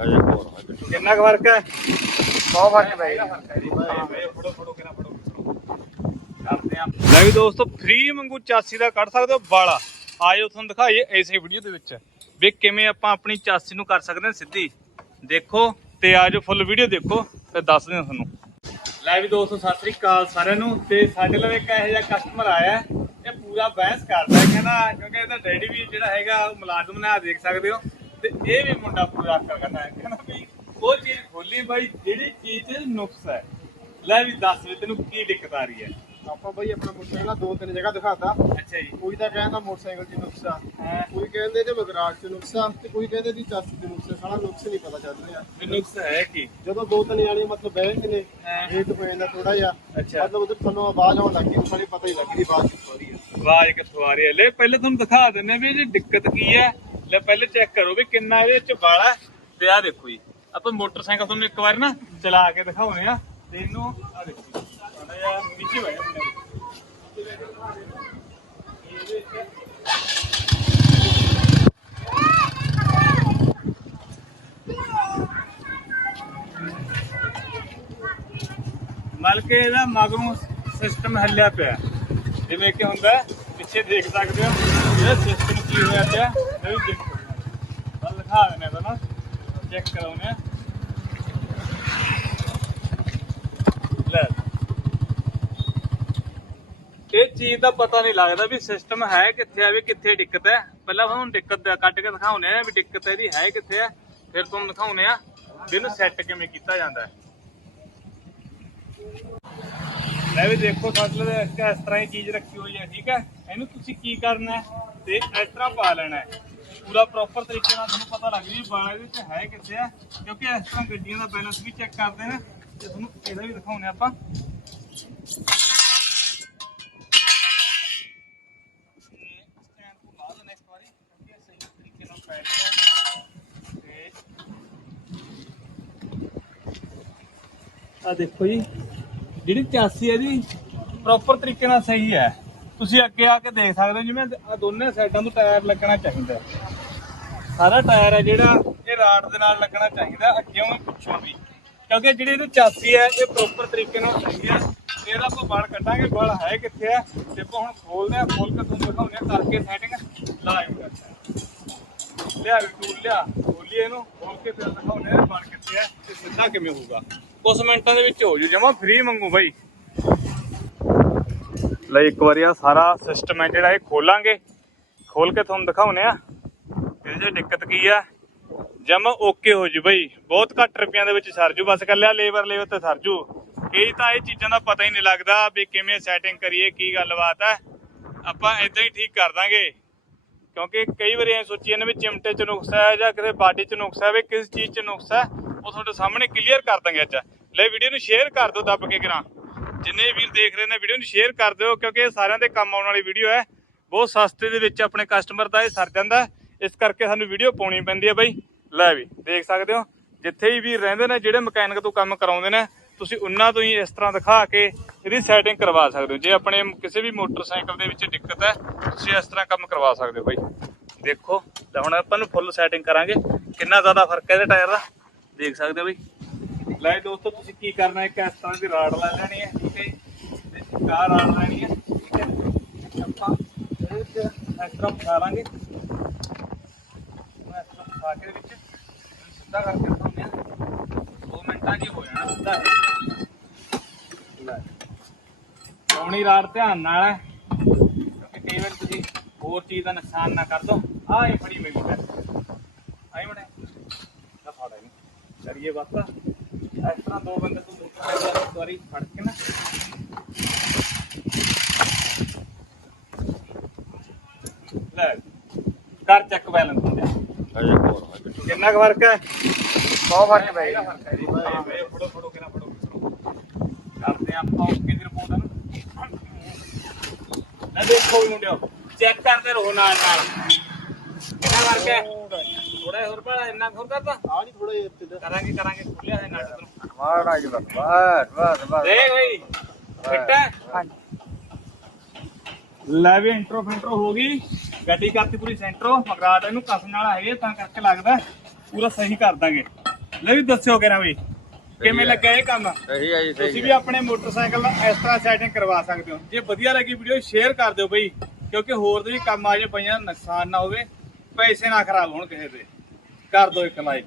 ਕਿੰਨਾ ਕੁ ਫ਼ਰਕ ਹੈ? ਬਹੁਤ ਫ਼ਰਕ ਪੈ ਗਿਆ। ਫੜੋ ਫੜੋ ਕਿਨਾ ਫੜੋ ਲੈ ਵੀ ਦੋਸਤੋ ਫ੍ਰੀ ਵਾਂਗੂ ਚਾਸੀ ਦਾ ਕੱਢ ਸਕਦੇ ਹੋ, ਵਾਲਾ। ਆਇਓ ਤੁਹਾਨੂੰ ਦਿਖਾਈਏ ਇਸੇ ਵੀਡੀਓ ਦੇ ਵਿੱਚ। ਵੀ ਕਿਵੇਂ ਆਪਾਂ ਆਪਣੀ ਚਾਸੀ ਨੂੰ ਕਰ ਸਕਦੇ ਹਾਂ ਸਿੱਧੀ। ਦੇਖੋ ਤੇ ਆਜੋ ਫੁੱਲ ਵੀਡੀਓ ਦੇਖੋ ਤੇ ਦੱਸਦੇ ਹਾਂ ਤੁਹਾਨੂੰ। ਲੈ ਵੀ ਦੋਸਤੋ, ਸਤਿ ਸ੍ਰੀ ਅਕਾਲ ਸਾਰਿਆਂ ਨੂੰ। ਤੇ ਸਾਡੇ ਲਈ ਇੱਕ ਇਹੋ ਜਿਹਾ ਕਸਟਮਰ ਆਇਆ ਇਹ ਪੂਰਾ ਬਹਿਸ ਕਰਦਾ ਕਹਿੰਦਾ, ਕਿਉਂਕਿ ਇਹਦਾ ਡੈਡੀ ਵੀ ਜਿਹੜਾ ਹੈਗਾ ਮੁਲਾਜ਼ਮ ਨੇ ਆ ਦੇਖ ਸਕਦੇ ਹੋ। ਤੇ ਇਹ ਵੀ ਮੁੰਡਾ ਪੂਰਾ ਕਰ ਕਹਿੰਦਾ ਹੈ। ਕਹਿੰਦਾ ਵੀ ਉਹ ਚੀਜ਼ ਖੋਲੀ ਬਾਈ ਜਿਹੜੀ ਚੀਜ਼ 'ਚ ਨੁਕਸ ਹੈ। ਲੈ ਵੀ ਦੱਸ ਵੀ ਤੈਨੂੰ ਕੀ ਦਿੱਕਤ ਆ ਰਹੀ ਹੈ। ਆਪਾਂ ਬਈ ਆਪਣਾ ਮੋਟਰਸਾਈਕਲ ਨਾ ਦੋ ਤਿੰਨ ਜਗ੍ਹਾ ਦਿਖਾਤਾ। ਅੱਛਾ ਜੀ। ਕੋਈ ਤਾਂ ਕਹਿੰਦਾ ਮੋਟਰਸਾਈਕਲ 'ਚ ਨੁਕਸਾ ਹਾਂ? ਕੋਈ ਕਹਿੰਦੇ ਤੇ ਮਗਰਾਜ 'ਚ ਨੁਕਸਾ ਤੇ ਕੋਈ ਕਹਿੰਦੇ ਦੀ ਚਾਸੀ 'ਚ ਨੁਕਸਾ ਸਾਰਾ ਨੁਕਸ ਨਹੀਂ ਪਤਾ ਚੱਲ ਰਿਹਾ। ਵੀ ਨੁਕਸ ਹੈ ਕੀ? ਜਦੋਂ ਦੋ ਤਿੰਨ ਜਾਣੇ ਮਤਲਬ ਬਹਿ ਨੇ। ਰੇਟ ਹੋ ਜਾਂਦਾ ਥੋੜਾ ਜਿਹਾ। ਅੱਛਾ। ਮਤਲਬ ਉਧਰ ਤੁਹਾਨੂੰ ਆਵਾਜ਼ ਆਉਣ ਲੱਗੀ ਉਹ ਪਤਾ ਹੀ ਲੱਗ ਰਹੀ ਆਵਾਜ਼ ਕਿੱਥੋਂ ਆ ਰਹੀ ਹੈ। ਆਵਾਜ਼ ਕਿੱਥੋਂ ਆ ਰਹੀ ਹੈ? ਲੈ ਪਹਿਲੇ ਤੁਹਾਨੂੰ ਦਿਖਾ ਦਿੰਨੇ ਵੀ ਇਹਦੀ ਦਿੱਕਤ ਕੀ ਹੈ। ਲੈ ਪਹਿਲੇ ਚੈੱਕ ਕਰੋ ਵੀ ਕਿੰਨਾ ਇਹਦੇ ਵਿੱਚ ਵਾਲ ਤੇ ਆਹ ਦੇਖੋ ਜੀ, ਆਪਾਂ ਮੋਟਰਸਾਈਕਲ ਤੁਹਾਨੂੰ ਇੱਕ ਵਾਰ ਨਾ ਚਲਾ ਕੇ ਦਿਖਾਉਣੇ ਆ ਤੇ ਇਹਨੂੰ ਆ ਦੇਖੋ ਥੋੜਾ ਪਿੱਛੇ ਬਹਿ ਜਾ ਮਤਲਬ ਇਹਦਾ ਮਗਰੋਂ ਸਿਸਟਮ ਹੱਲਿਆ ਪਿਆ। ਜਿਵੇਂ ਕਿ ਹੁੰਦਾ, ਪਿੱਛੇ ਦੇਖ ਸਕਦੇ ਹੋ, ਇਹਦਾ ਸਿਸਟਮ ਕੀ ਹੋਇਆ ਪਿਆ, ਇਹ ਦੇਖੋ ਦਿੰਦੇ ਆ ਚੈੱਕ ਕਰਾਉਨੇ ਲੈ। ਇਹ ਚੀਜ਼ ਦਾ ਪਤਾ ਨਹੀਂ ਲੱਗਦਾ ਵੀ ਸਿਸਟਮ ਹੈ ਕਿੱਥੇ ਆ, ਵੀ ਕਿੱਥੇ ਦਿੱਕਤ ਹੈ। ਪਹਿਲਾਂ ਤੁਹਾਨੂੰ ਦਿੱਕਤ ਦਾ ਕੇ ਦਿਖਾਉਨੇ ਆ ਵੀ ਦਿੱਕਤ ਇਹਦੀ ਹੈ ਕਿੱਥੇ ਆ। ਫਿਰ ਤੁਹਾਨੂੰ ਦਿਖਾਉਨੇ ਆ ਵੀ ਇਹਨੂੰ ਸੈੱਟ ਕਿਵੇਂ ਕੀਤਾ ਜਾਂਦਾ ਹੈ। ਲੈ ਵੀ ਦੇਖੋ ਮਤਲਬ ਇਸ ਤਰ੍ਹਾਂ ਹੀ ਚੀਜ਼ ਰੱਖੀ ਹੋਈ ਹੈ, ਠੀਕ ਹੈ। ਇਹਨੂੰ ਤੁਸੀਂ ਕੀ ਕਰਨਾ ਹੈ? ਤੇ ਇਸ ਤਰ੍ਹਾਂ ਪਾ ਲੈਣਾ ਹੈ। ਪੂਰਾ ਪ੍ਰੋਪਰ ਤਰੀਕੇ ਨਾਲ ਤੁਹਾਨੂੰ ਪਤਾ ਲੱਗ ਜੂ ਬਾਲ ਇਹਦੇ ਵਿੱਚ ਹੈ ਕਿੱਥੇ ਹੈ ਕਿਉਂਕਿ ਇਸ ਤਰ੍ਹਾਂ ਗੱਡੀਆਂ ਦਾ ਬੈਲੈਂਸ ਵੀ ਚੈੱਕ ਕਰਦੇ ਨੇ। ਤੇ ਤੁਹਾਨੂੰ ਇਹਦਾ ਵੀ ਦਿਖਾਉਂਦੇ ਆਪਾਂ। ਆ ਦੇਖੋ ਜੀ, ਜਿਹੜੀ ਚਾਸੀ ਹੈ ਜੀ ਪ੍ਰੋਪਰ ਤਰੀਕੇ ਨਾਲ ਸਹੀ ਹੈ। ਤੁਸੀਂ ਅੱਗੇ ਆ ਕੇ ਦੇਖ ਸਕਦੇ ਹੋ, ਜਿਵੇਂ ਆ ਦੋਨੇ ਸਾਈਡਾਂ ਤੋਂ ਟਾਇਰ ਲੱਗਣਾ ਚਾਹੀਦਾ ਸਾਰਾ ਟਾਇਰ ਹੈ ਜਿਹੜਾ ਇਹ ਰਾਡ ਦੇ ਨਾਲ ਲੱਗਣਾ ਚਾਹੀਦਾ, ਅੱਗੇੋਂ ਵੀ ਪਿੱਛੋਂ ਵੀ। ਕਿਉਂਕਿ ਜਿਹੜੀ ਇਹਦੀ ਚਾਸੀ ਹੈ, ਇਹ ਪ੍ਰੋਪਰ ਤਰੀਕੇ ਨਾਲ ਸਹੀ ਹੈ। ਇਹਦਾ ਆਪਾਂ ਬਲ ਕੱਢਾਂਗੇ ਬਲ ਹੈ ਕਿੱਥੇ ਹੈ, ਤੇ ਆਪਾਂ ਹੁਣ ਖੋਲਦੇ ਆ ਖੋਲ ਕੇ ਤੁਹਾਨੂੰ ਦਿਖਾਉਂਦੇ ਆ ਕਰਕੇ ਸੈਟਿੰਗ ਲਾਇਓ ਲਿਆ ਵੀ ਟੂਲ ਲਿਆ, ਖੋਲੀਏ ਇਹਨੂੰ, ਖੋਲ ਕੇ ਫਿਰ ਦਿਖਾਉਂਦੇ ਆ ਬਲ ਕਿੱਥੇ ਹੈ ਤੇ ਸਿੱਧਾ ਕਿਵੇਂ ਹੋਊਗਾ। ਕੁਝ ਮਿੰਟਾਂ ਦੇ ਵਿੱਚ ਹੋ ਜੂ, ਜਮਾ ਫ੍ਰੀ ਮੰਗੂ ਬਾਈ। ਲੈ ਇੱਕ ਵਾਰੀ ਆ ਸਾਰਾ ਸਿਸਟਮ ਹੈ ਜਿਹੜਾ ਇਹ ਖੋਲਾਂਗੇ। ਖੋਲ ਕੇ ਤੁਹਾਨੂੰ ਦਿਖਾਉਨੇ ਆ ਜੇ ਦਿੱਕਤ ਕੀ ਆ? ਜਮ ਓਕੇ ਹੋ ਜੂ ਬਈ। ਬਹੁਤ ਘੱਟ ਰੁਪਈਆਂ ਦੇ ਵਿੱਚ ਸਰਜੂ ਬਸ ਕੱਲਿਆ ਲੇਬਰ ਲੇਬਰ ਤੇ ਸਰਜੂ ਕਈ ਤਾਂ ਇਹ ਚੀਜ਼ਾਂ ਦਾ ਪਤਾ ਹੀ ਨਹੀਂ ਲੱਗਦਾ ਵੀ ਕਿਵੇਂ ਸੈਟਿੰਗ ਕਰੀਏ, ਕੀ ਗੱਲਬਾਤ ਹੈ ਆਪਾਂ ਇਦਾਂ ਹੀ ਠੀਕ ਕਰ ਦਾਂਗੇ। ਕਿਉਂਕਿ ਕਈ ਵਾਰੀ ਐ ਸੋਚੀ ਜਾਂਦੇ ਵੀ ਚਿਮਟੇ 'ਚ ਨੁਕਸ ਹੈ ਜਾਂ ਕਿਸੇ ਬਾਡੀ 'ਚ ਨੁਕਸ ਹੈ ਵੀ ਕਿਸ ਚੀਜ਼ 'ਚ ਨੁਕਸ ਹੈ ਉਹ ਤੁਹਾਡੇ ਸਾਹਮਣੇ ਕਲੀਅਰ ਕਰ ਦਾਂਗੇ ਅੱਜ। ਲੈ ਵੀਡੀਓ ਨੂੰ ਸ਼ੇਅਰ ਕਰ ਦਿਓ ਦੱਬ ਕੇ ਕਰਾਂ। ਜਿੰਨੇ ਵੀਰ ਦੇਖ ਰਹੇ ਨੇ ਵੀਡੀਓ ਨੂੰ ਸ਼ੇਅਰ ਕਰ ਦਿਓ, ਕਿਉਂਕਿ ਇਹ ਸਾਰਿਆਂ ਦੇ ਕੰਮ ਆਉਣ ਵਾਲੀ ਵੀਡੀਓ ਹੈ। ਬਹੁਤ ਸਸਤੇ ਦੇ ਵਿੱਚ ਆਪਣੇ ਕਸਟਮਰ ਦਾ ਇਹ ਸਰ ਜਾਂਦਾ। ਇਸ ਕਰਕੇ ਸਾਨੂੰ ਵੀਡੀਓ ਪਾਉਣੀ ਪੈਂਦੀ ਹੈ ਬਾਈ। ਲੈ ਵੀ, ਦੇਖ ਸਕਦੇ ਹੋ, ਜਿੱਥੇ ਹੀ ਵੀਰ ਰਹਿੰਦੇ ਨੇ, ਜਿਹੜੇ ਮਕੈਨਿਕ ਤੋਂ ਕੰਮ ਕਰਾਉਂਦੇ ਨੇ, ਤੁਸੀਂ ਉਹਨਾਂ ਤੋਂ ਹੀ ਇਸ ਤਰ੍ਹਾਂ ਦਿਖਾ ਕੇ ਇਹਦੀ ਸੈਟਿੰਗ ਕਰਵਾ ਸਕਦੇ ਹੋ। ਜੇ ਆਪਣੇ ਕਿਸੇ ਵੀ ਮੋਟਰਸਾਈਕਲ ਦੇ ਵਿੱਚ ਦਿੱਕਤ ਹੈ, ਤੁਸੀਂ ਇਸ ਤਰ੍ਹਾਂ ਕੰਮ ਕਰਵਾ ਸਕਦੇ ਹੋ ਬਾਈ। ਦੇਖੋ, ਲੈ ਹੁਣ ਆਪਾਂ ਨੂੰ ਫੁੱਲ ਸੈਟਿੰਗ ਕਰਾਂਗੇ। ਕਿੰਨਾ ਜ਼ਿਆਦਾ ਫ਼ਰਕ ਹੈ ਇਹਦੇ ਟਾਇਰ ਦਾ? ਦੇਖ ਸਕਦੇ ਹੋ ਬਾਈ। ਲੈ ਦੋਸਤੋ, ਤੁਸੀਂ ਕੀ ਕਰਨਾ ਹੈ ਇੱਕ ਇਸ ਤਰ੍ਹਾਂ ਦੀ ਰਾਡ ਲੈ ਲੈਣੀ ਹੈ, ਠੀਕ ਹੈ ਜੀ? ਰਾੜ ਲੈਣੀ ਹੈ, ਠੀਕ ਹੈ? ਆਪਾਂ ਇਹਦੇ ਇਸ ਤਰ੍ਹਾਂ ਫਸਾ ਲਾਂਗੇ ਮੈਂ ਇਸ ਤਰ੍ਹਾਂ ਫਸਾ ਕੇ ਇਹਦੇ ਵਿੱਚ ਇਹਨੂੰ ਸਿੱਧਾ ਕਰਕੇ ਦਿਖਾਉਂਦੇ 2 ਮਿੰਟਾਂ 'ਚ ਹੋ ਜਾਣਾ ਸਿੱਧਾ। ਲੈ ਪਾਉਣੀ ਰਾਡ ਧਿਆਨ ਨਾਲ। ਹੈ ਕਿਉਂਕਿ ਕਈ ਵਾਰ ਤੁਸੀਂ ਹੋਰ ਚੀਜ਼ ਦਾ ਨੁਕਸਾਨ ਨਾ ਕਰ ਦੋ। ਆਹ ਹੀ ਫੜੀ ਮੇਰੀ ਹੈ ਆਈ ਮੜੇ ਨਾ ਫੜਾ ਨਹੀਂ ਕਰੀਏ ਬਾਤਾਂ ਇਸ ਤਰ੍ਹਾਂ ਦੋ ਬੰਦੇ ਤੋਂ ਮੋਟਰਸਾਈਕਲ ਇੱਕ ਵਾਰੀ ਫੜ ਕੇ ਨਾ। ਲੈ। ਕਰ ਚੈੱਕ ਬੈਲੈਂਸ ਹੁੰਦੇ ਕਿੰਨਾ ਕੁ ਫ਼ਰਕ ਹੈ? ਬਹੁਤ ਫ਼ਰਕ ਪੈ ਗਿਆ ਫੜੋ ਫੜੋ ਕਿਨਾ ਫੜੋ ਕਰਦੇ ਆਪਾਂ ਓਕੇ ਦੀ ਰਿਪੋਰਟ ਨੂੰ। ਨਾ ਦੇਖੋ ਵੀ ਮੁੰਡਿਓ ਚੈੱਕ ਕਰਦੇ ਰਹੋ ਨਾਲ ਨਾਲ। ਕਿੰਨਾ ਫ਼ਰਕ ਹੈ? ਥੋੜਾ ਹੋਰ ਪਾ ਇੰਨਾ ਹੋਰ ਕਰਦਾ? ਆ ਨਹੀਂ ਥੋੜਾ ਜਿਹਾ ਇੱਥੇ ਕਰਾਂਗੇ ਕਰਾਂਗੇ ਖੁੱਲਿਆ ਹੈ ਨਟ ਤੈਨੂੰ ਮਾੜਾ ਜਿਹਾ ਬਸ ਬਸ ਬਸ ਦੇਖ ਬਈ ਫਿੱਟ ਹੈ? ਲੈ ਵੀ ਇੰਟਰੋ ਫਿੰਟਰੋ ਹੋ ਗਈ। ਗੱਡੀ ਕਰਤੀ ਪੂਰੀ ਸੈਂਟਰੋ ਮਗਰਾਟ ਇਹਨੂੰ ਕਸਣ ਵਾਲਾ ਹੈਗੇ ਤਾਂ ਕਰਕੇ ਲੱਗਦਾ ਪੂਰਾ ਸਹੀ ਕਰ ਦਾਂਗੇ। ਲੈ ਵੀ ਦੱਸਿਓ ਕਿਰਾ ਵੀ ਕਿਵੇਂ। ਲੱਗਾ ਇਹ ਕੰਮ? ਸਹੀ ਹੈ ਜੀ ਤੁਸੀਂ ਸਹੀ ਵੀ ਹੈ ਆਪਣੇ ਮੋਟਰਸਾਈਕਲ ਦਾ ਇਸ ਤਰ੍ਹਾਂ ਸੈਟਿੰਗ ਕਰਵਾ ਸਕਦੇ ਹੋ। ਜੇ ਵਧੀਆ ਲੱਗੀ ਵੀਡੀਓ ਸ਼ੇਅਰ ਕਰ ਦਿਓ ਬਈ ਕਿਉਂਕਿ ਹੋਰ ਦੇ ਵੀ ਕੰਮ ਆ ਜੇ ਪਈਆਂ ਨੁਕਸਾਨ ਨਾ ਹੋਵੇ ਪੈਸੇ ਨਾ ਖਰਾਬ ਹੋਣ ਕਿਸੇ ਦੇ। ਕਰ ਦਿਓ ਇੱਕ ਲਾਈਕ